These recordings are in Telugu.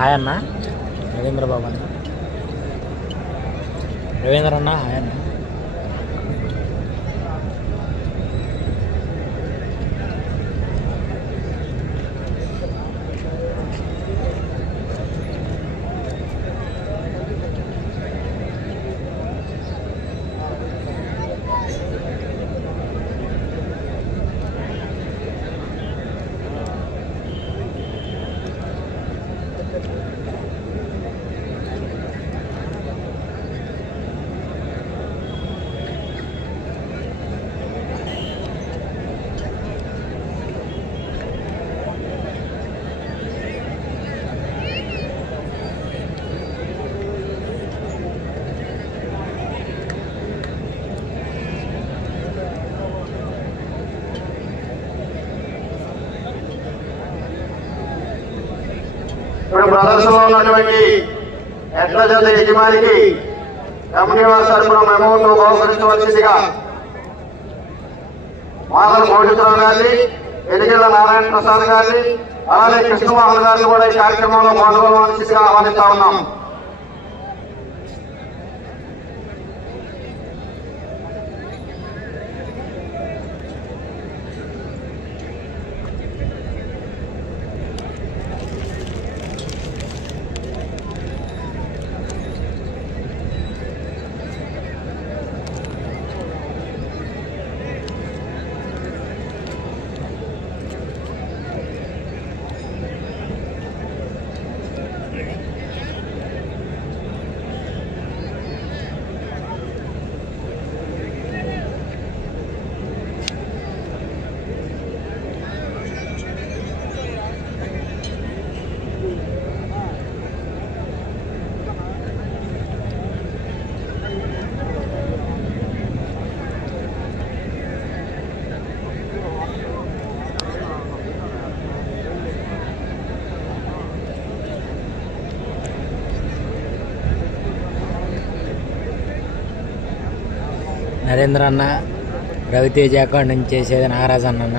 హాయ్ అన్న. రవీంద్రబాబు అన్న. రవీంద్ర అన్న హాయ్ అన్న. ఇప్పుడు ప్రదర్శనలో ఉన్నటువంటి ఎట్ల జత యజమానికి కంపెనీ వారి తరఫున మెమోను బహుకరించవలసిందిగా మాదల కోటేశ్వరరావు గారిని ఎలిగిళ్ళ నారాయణ ప్రసాద్ గారిని అలానే కృష్ణమోహన్ గారిని కూడా ఈ కార్యక్రమంలో పాల్గొనవలసిందిగా ఆహ్వానిస్తా ఉన్నాం. నరేంద్ర అన్న రవితేజ అకౌంట్ నుంచి చేసేది నాగరాజ్ అన్న.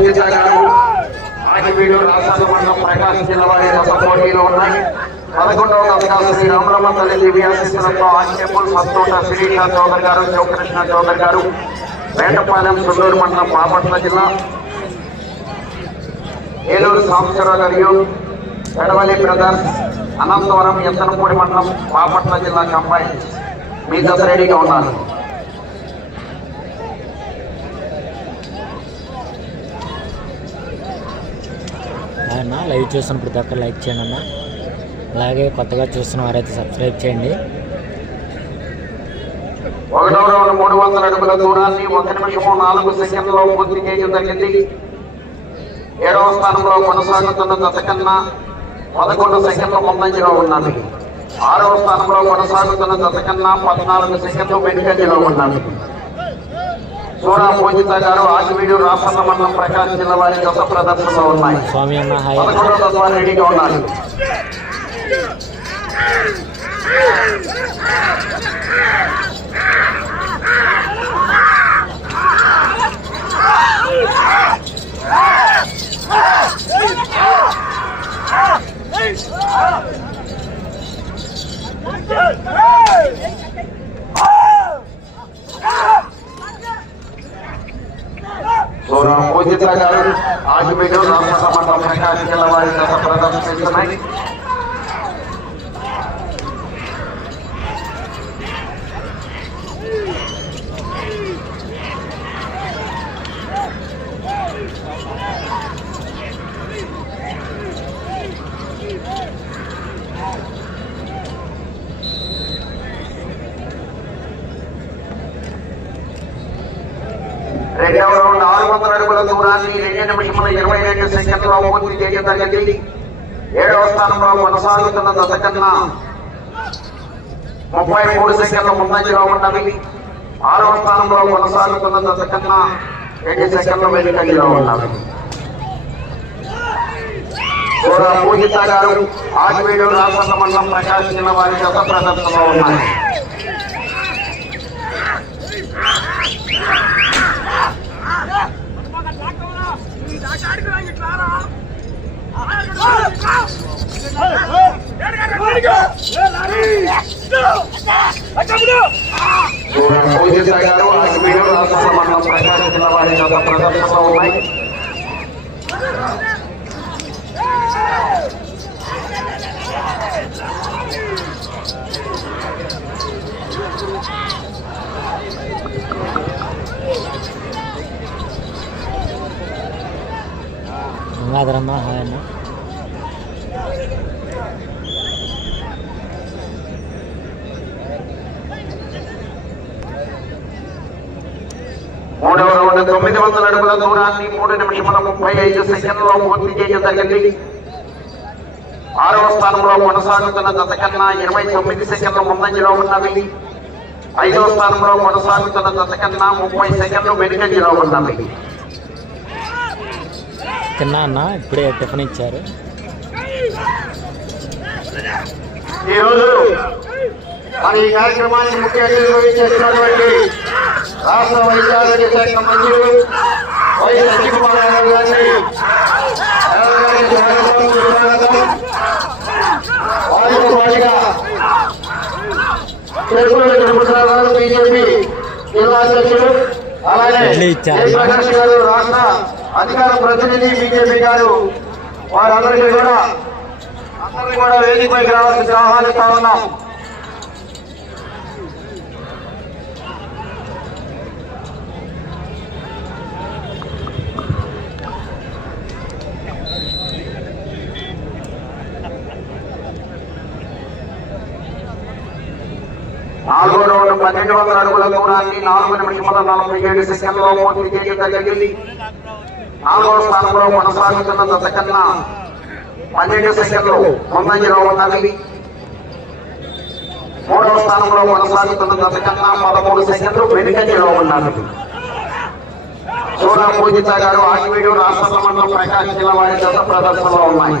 సుజిత మండలం ప్రకాశం జిల్లా ఉన్నాయి. తల్లి గారు సుందూరు మండలం బాపట్ల జిల్లా ఏలూరు సాంబశివరావు పెడవలి బ్రదర్స్ అనంతవరం ఎత్తనపూడి మండలం బాపట్ల జిల్లా కంబైన్. మీ దగ్గర రెడీగా ఉన్నారు. లైవ్ చూస్తున్న ప్రతి ఒక్కరు లైక్ చేయండి అన్న. అలాగే కొత్తగా చూస్తున్న వారైతే సబ్స్క్రైబ్ చేయండి. ఒకటో రౌండ్ మూడు వందల అడుగుల దూరాన్ని ఒక నిమిషము నాలుగు సెకండ్లో పూర్తి చేయడం జరిగింది ఏడవ స్థానంలో కొనసాగుతున్న దశ కన్నా పదకొండు సెకండ్లు ముందంజలో ఉన్నది. ఆరవ స్థానంలో కొనసాగుతున్న దశ కన్నా పద్నాలుగు సెకండ్లు వెనుకంజలో ఉన్నది. సూరా పూజిత గారు ఆకివీడు రాష్ట్ర మండలం ప్రకాశం జిల్లా వారి దశ ప్రదర్శనలో ఉన్నాయి. స్వామి అన్న హాయ్. అన్న. పదకొండవ దశ వారు రెడీగా ఉన్నారు సూరా పూజిత గారు ఆకివీడు రాష్ట్ర మండలం ప్రకాశం జిల్లా వారి దశ ప్రదర్శిస్తున్నాయి రెండవ రౌండ్ ఆరు వందల అడుగుల రెండు నిమిషముల ఇరవై రెండు సెకండ్లో పూర్తి చేయడం జరిగింది ఏడవ స్థానంలో కొనసాగుతున్న దశ కన్నా ముప్పై మూడు సెకండ్ల ముందంజలో ఉన్నవి ఆరవ స్థానంలో కొనసాగుతున్న దశ కన్నా రెండు సెకండ్ల వెనుకంజలో ఉన్నవి పూజిత గారు ఆకివీడు రాష్ట్ర మండలం ప్రకాశం జిల్లా వారి గత ప్రదర్శనలో ఉన్నాయి. సూర పూజిత గారు ఆకివీడు రాష్ట్ర మండలం ప్రకాశం జిల్లా వారి దశ ప్రదర్శనలో ఉన్నాయి గంగాధర్ అన్న హాయ్ అన్న మూడవ రౌండ్ తొమ్మిది వందల అడుగుల దూరాన్ని మూడు నిమిషముల ముప్పై ఐదు సెకండ్లో పూర్తి చేయడం జరిగింది. ఆరవ స్థానంలో కొనసాగుతున్న దశ కన్నా ఇరవై తొమ్మిది సెకండ్ల ముందంజలో ఉన్నవి. ఐదవ స్థానంలో కొనసాగుతున్న దశ కన్నా ముప్పై సెకండ్లు వెనుకంజలో ఉన్నవి. తిన్నా అన్న ఇప్పుడే టిఫిన్ ఇచ్చారు. ఈరోజు మన ఈ కార్యక్రమాన్ని ముఖ్య అతిథిగా చేసినటువంటి రాష్ట్ర వైద్య ఆరోగ్య శాఖ మంత్రులు వై సత్యకుమార్ యాదవ్ గారిని చెరుకుల తిరుపతిరావు గారు బీజేపీ జిల్లా అధ్యక్షులు అలాగే. జయప్రకాష్ గారు రాష్ట్ర అధికార ప్రతినిధి బీజేపీ గారు వారందరికీ కూడా అందరినీ కూడా వేదికపైకి రావాల్సి ఆహ్వానిస్తా ఉన్నాం నాలుగో పన్నెండు వందల అడుగుల దూరాన్ని నాలుగు నిమిషముల నలభై ఏడు సెకండ్లో పూర్తి చేయడం జరిగింది. నాలుగో స్థానంలో కొనసాగుతున్న దశ కన్నా పన్నెండు సెకండ్లు ముందంజలో ఉన్నది. మూడవ స్థానంలో కొనసాగుతున్న దశ కన్నా పదమూడు సెకండ్లు వెనుకంజలో ఉన్నది. సోనా పూజిత గారు ఆకివీడు రాష్ట్ర మండలం ప్రకాశం జిల్లా వారి దశ ప్రదర్శనలో ఉన్నాయి.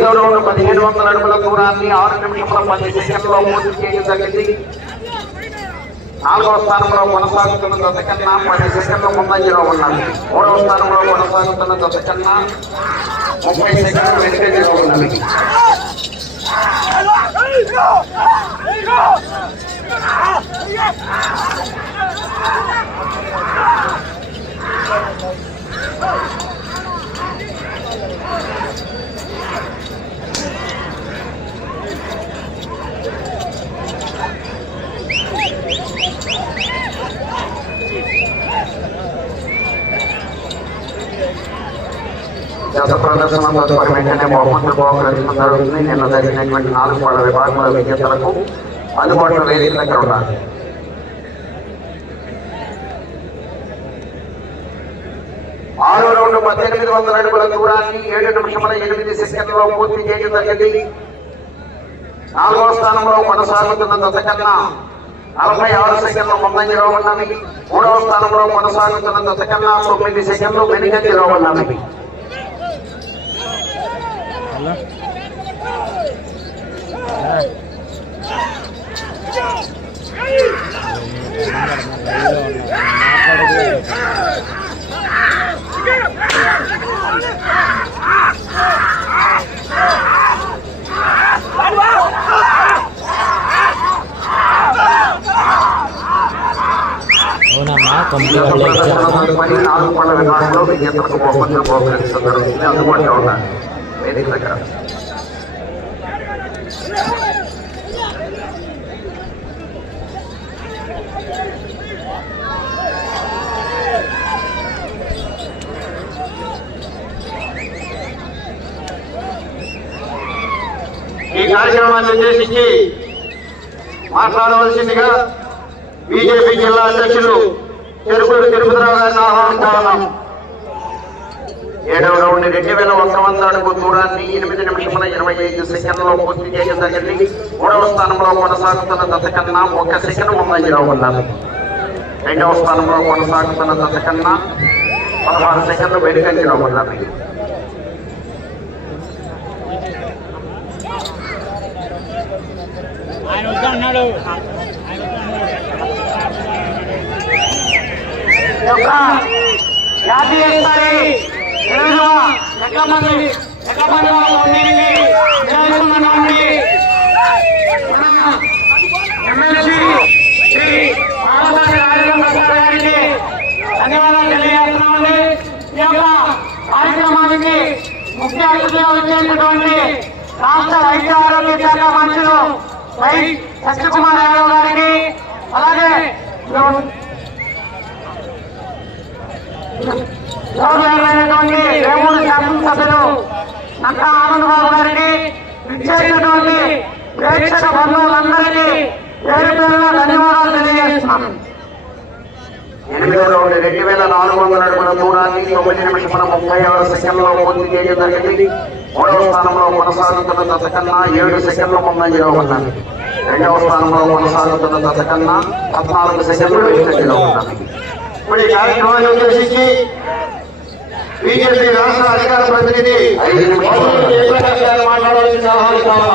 ఐదో రౌండ్ పదిహేడు వందల అడుగుల దూరాన్ని ఆరు నిమిషముల పది సెకండ్లో పూర్తి చేయడం జరిగింది. నాలుగవ స్థానంలో కొనసాగుతున్న దశ కన్నా పది సెకండ్ల ముందంజలో ఉన్నది మూడవ స్థానంలో కొనసాగుతున్న దశ కన్నా ముప్పై సెకండ్లు వెనుకంజలో ఉన్నది గత ప్రదర్శన తదుపరి వెంటనే బహుమతులు బహుకరించడం జరుగుతుంది నిన్న జరిగినటువంటి నాలుగు పళ్ళ విభాగంలో విజేతలకు అందుబాటులో వేదిక దగ్గర ఉండాలి ఆరో రౌండ్ పద్దెనిమిది వందల అడుగుల దూరాన్ని ఏడు నిమిషముల ఎనిమిది సెకండ్లో పూర్తి చేయడం జరిగింది. నాలుగో స్థానంలో కొనసాగుతున్న దశ నలభై ఆరు సెకండ్లు ముందంజలో ఉన్నవి. మూడవ స్థానంలో కొనసాగుతున్న దశ కన్నా తొమ్మిది సెకండ్లు వెనుకంజలో ఉన్నవి. అవునమ్మా తొమ్మిది వాళ్ళు ఇచ్చారు పని నాలుగు పళ్ళ విభాగంలో విజేతలకు బహుమతులు బహుకరించడం జరుగుతుంది అందుబాటులో ఉండాలి వేదిక దగ్గర ఈ కార్యక్రమాన్ని ఉద్దేశించి మాట్లాడవలసిందిగా బీజేపీ జిల్లా అధ్యక్షులు చెరుకుడు తిరుపతిరావు గారిని ఆహ్వానించాలన్నాం ఏడవ రౌండ్ రెండు వేల ఒక్క వంద అడుగు దూరాన్ని ఎనిమిది నిమిషముల ఇరవై ఐదు సెకండ్లో పూర్తి చేయడం జరిగింది. మూడవ స్థానంలో కొనసాగుతున్న దశ కన్నా ఒక సెకండ్ ముందంజలో ఉన్నారు రెండవ స్థానంలో కొనసాగుతున్న దశ కన్నా పదహారు సెకండ్లు వెనుకంజలో ఉన్నారు అన్నాడు. యొక్క జాతీయ స్థాయి తెలుగులో ఎట్ల మంది ఎమ్మెల్సీ శ్రీ బాలసాని రాజేంద్ర ప్రసాద్ గారికి ధన్యవాదాలు తెలియజేస్తున్నామండి. ఈ యొక్క కార్యక్రమానికి ముఖ్య అతిథిగా వచ్చేటటువంటి రాష్ట్ర వైద్య ఆరోగ్య శాఖ మంత్రులు వై సత్యకుమార్ యాదవ్ గారికి అలాగే గౌరవమైనటువంటి రేమూరు శాసనసభ్యులు నక్క ఆనంద్ బాబు గారికి విచ్చేసినటువంటి ప్రేక్షక బంధువులందరికీ పేరు పేరున ధన్యవాదాలు. ఎనిమిదో రౌండ్ రెండు వేల నాలుగు వందల అడుగుల దూరాన్ని తొమ్మిది నిమిషముల ముప్పై ఆరు సెకండ్లో పూర్తి చేయడం జరిగింది. మూడవ స్థానంలో కొనసాగుతున్న దశ కన్నా ఏడు సెకండ్ల ముందంజలో ఉన్నది రెండవ స్థానంలో కొనసాగుతున్న దశ కన్నా పద్నాలుగు సెకండ్లు వెనుకంజలో ఉన్నది ఇప్పుడు ఈ కార్యక్రమాన్ని ఉద్దేశించి బీజేపీ రాష్ట్ర అధికార ప్రతినిధి మాట్లాడాల్సిన ఆహ్వానిస్తున్నాం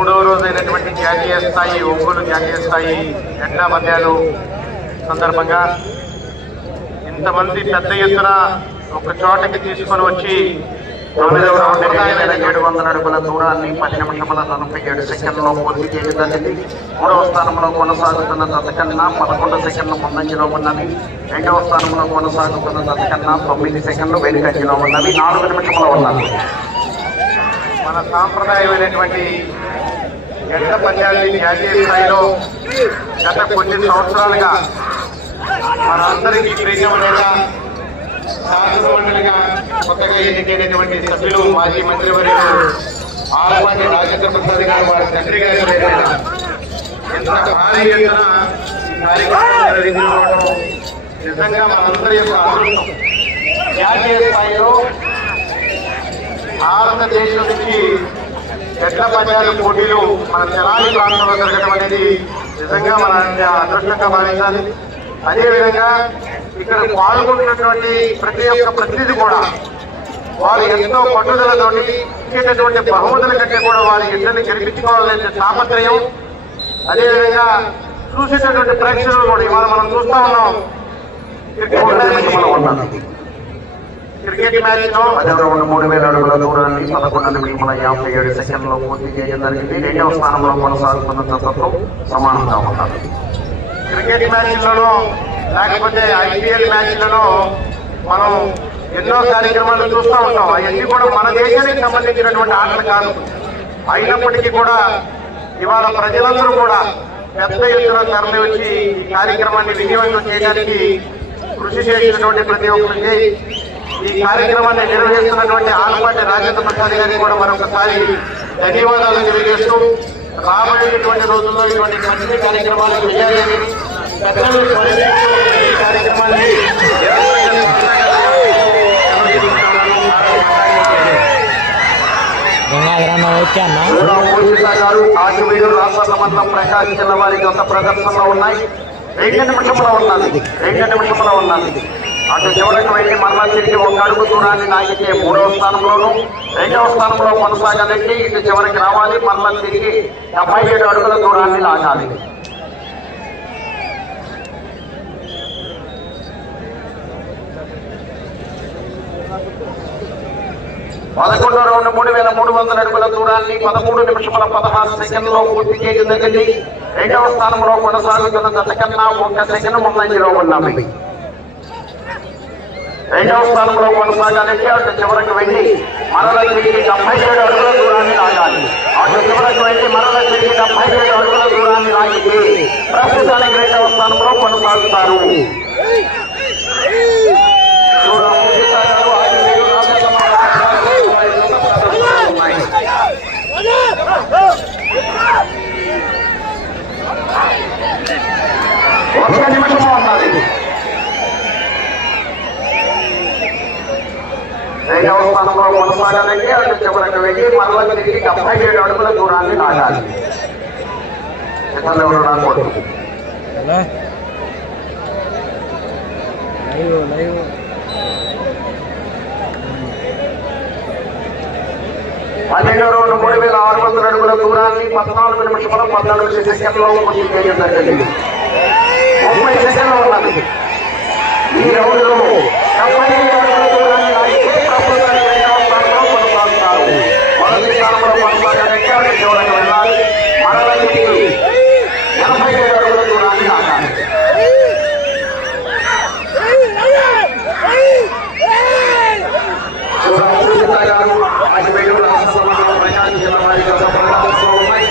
మూడవ రోజైనటువంటి జాతీయ స్థాయి ఒంగోలు జాతీయ స్థాయి ఎండా పద్యాలు సందర్భంగా ఇంతమంది పెద్ద ఎత్తున ఒక చోటకి తీసుకొని వచ్చి ఏదైనా ఏడు వందల అడుగుల దూరాన్ని పది నిమిషముల నలభై ఏడు సెకండ్లో పూర్తి చేయడం జరిగింది. మూడవ స్థానంలో కొనసాగుతున్న దశకన్నా పదకొండు సెకండ్లు ముందంజలో ఉన్నది రెండవ స్థానంలో కొనసాగుతున్న దశకన్నా తొమ్మిది సెకండ్లు వెనుకంజలో ఉన్నది నాలుగు నిమిషంలో ఉన్నది మన సాంప్రదాయమైనటువంటి ఎంత పంద్యాన్ని జాతీయ స్థాయిలో గత కొన్ని సంవత్సరాలుగా మనందరికీ ప్రియమైన శాసనమండలిగా కొత్తగా ఎన్నికైనటువంటి సభ్యులు మాజీ మంత్రివర్యులు ఆలపాటి రాజేంద్ర ప్రసాద్ గారు వారి తండ్రి గారి ఎంత భారీ ఎత్తున కార్యక్రమం నిజంగా మనందరి యొక్క అదృష్టం. జాతీయ స్థాయిలో భారతదేశం నుంచి ఎడ్ల పందాలు పోటీలు? మన తెలాలి ప్రాంతంలో జరగడం అనేది నిజంగా మన అదృష్టంగా భావించాలి. అదేవిధంగా ఇక్కడ పాల్గొంటున్నటువంటి ప్రతి ఒక్క ప్రతినిధి కూడా వారు ఎంతో పట్టుదలతోటి ఇచ్చేటటువంటి బహుమతుల కంటే కూడా వారి ఇద్దరిని గెలిపించుకోవాలనే తాపత్రయం. అదేవిధంగా చూసేటటువంటి ప్రేక్షకులు కూడా ఇవాళ మనం చూస్తా ఉన్నాం. క్రికెట్ మ్యాచ్లో అదే మూడు వేల అడుగుల దూరాన్ని పదకొండు నిమిషముల యాభై ఏడు సెకండ్లో పూర్తి చేయడం జరిగింది. రెండవ స్థానంలో కొనసాగుతున్న జతతో సమానంగా ఉన్నారు క్రికెట్ మ్యాచ్లలో లేకపోతే ఐపీఎల్ మ్యాచ్లలో మనం ఎన్నో కార్యక్రమాలు చూస్తూ ఉంటాం. అవన్నీ కూడా మన దేశానికి సంబంధించినటువంటి ఆటలు కాదు. అయినప్పటికీ కూడా ఇవాళ ప్రజలందరూ కూడా పెద్ద ఎత్తున తరలి వచ్చి ఈ కార్యక్రమాన్ని విజయవంతం చేయడానికి కృషి చేసినటువంటి ప్రతి ఒక్కరికి ఈ కార్యక్రమాన్ని నిర్వహిస్తున్నటువంటి ఆలపాటి రాజేంద్ర ప్రసాద్ గారికి కూడా మరొకసారి ధన్యవాదాలు తెలియజేస్తూ రాబోయేటువంటి రోజుల్లో ఇటువంటి మంచి కార్యక్రమాలు చేయాలని పెద్దలు కార్యక్రమాన్ని గారు రాష్ట్ర మండలం ప్రకాశ్ జిల్లా వారి గత ప్రదర్శనలో ఉన్నాయి. రెండు నిమిషంలో ఉన్నది రెండు నిమిషంలో ఉన్నది అటు చివరకు వెళ్ళి మరలా తిరిగి ఒక అడుగు దూరాన్ని లాగితే మూడవ స్థానంలోను రెండవ స్థానంలో కొనసాగాలంటే ఇటు చివరికి రావాలి మరలా తిరిగి డెబ్బై ఏడు అడుగుల దూరాన్ని లాగాలి. పదకొండు రౌండ్ మూడు వేల మూడు వందల అడుగుల దూరాన్ని పదమూడు నిమిషముల పదహారు సెకండ్లో పూర్తి చేయడం జరిగింది రెండవ స్థానంలో కొనసాగుతున్న గత కన్నా ఒక్క సెకండ్ ముందంజలో ఉన్నాము రెండవ స్థానంలో కొనసాగాలంటే అటు చివరకు వెళ్ళి మరల తిరిగి డెబ్బై ఏడు అడుగుల దూరాన్ని లాగాలి. అటు చివరకు వెళ్ళి మరల తిరిగి డెబ్బై ఏడు అడుగుల దూరాన్ని లాగితే ప్రస్తుతానికి రెండవ స్థానంలో కొనసాగుతారు చూడ పూజిత గారు ఆంజనేయులు రామచంద్ర ఉన్నాయి. ఒక్క నిమిషం ఉన్నది రెండవ స్థానంలో కొనసాగాలంటే అటు చివరికి వెళ్ళి మరల తిరిగి డెబ్బై ఏడు అడుగుల దూరాన్ని లాగాలి ఇతరులు ఎవరు రాకూడదు లైవ్ లైవ్ మూడు వేల ఆరు వందల అడుగుల దూరాన్ని పద్నాలుగు నిమిషముల పద్నాలుగు సెకండ్లో పూర్తి చేయడం జరిగింది ముప్పై సెకండ్లు ఉన్నది ఈ రౌండ్లో డెబ్బై ఐదు అడుగుల దూరాన్ని లాగితే ప్రస్తుతానికి రెండవ స్థానంలో కొనసాగుతారు మొదటి స్థానంలో కొనసాగాలంటే అటు చివరికి వెళ్ళాలి మరల తిరిగి ఎనభై ఏడు అడుగుల దూరాన్ని లాగాలి శివరామకృష్ణ గారు అటువైపు రాష్ట్ర సభలో ప్రకాశం జిల్లా వారి గత ప్రదర్శనలో ఉన్నాయి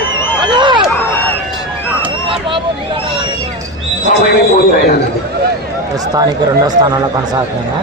సమయం పూర్తయినది ప్రస్తుతానికి రెండో స్థానంలో కొనసాగుతున్నా.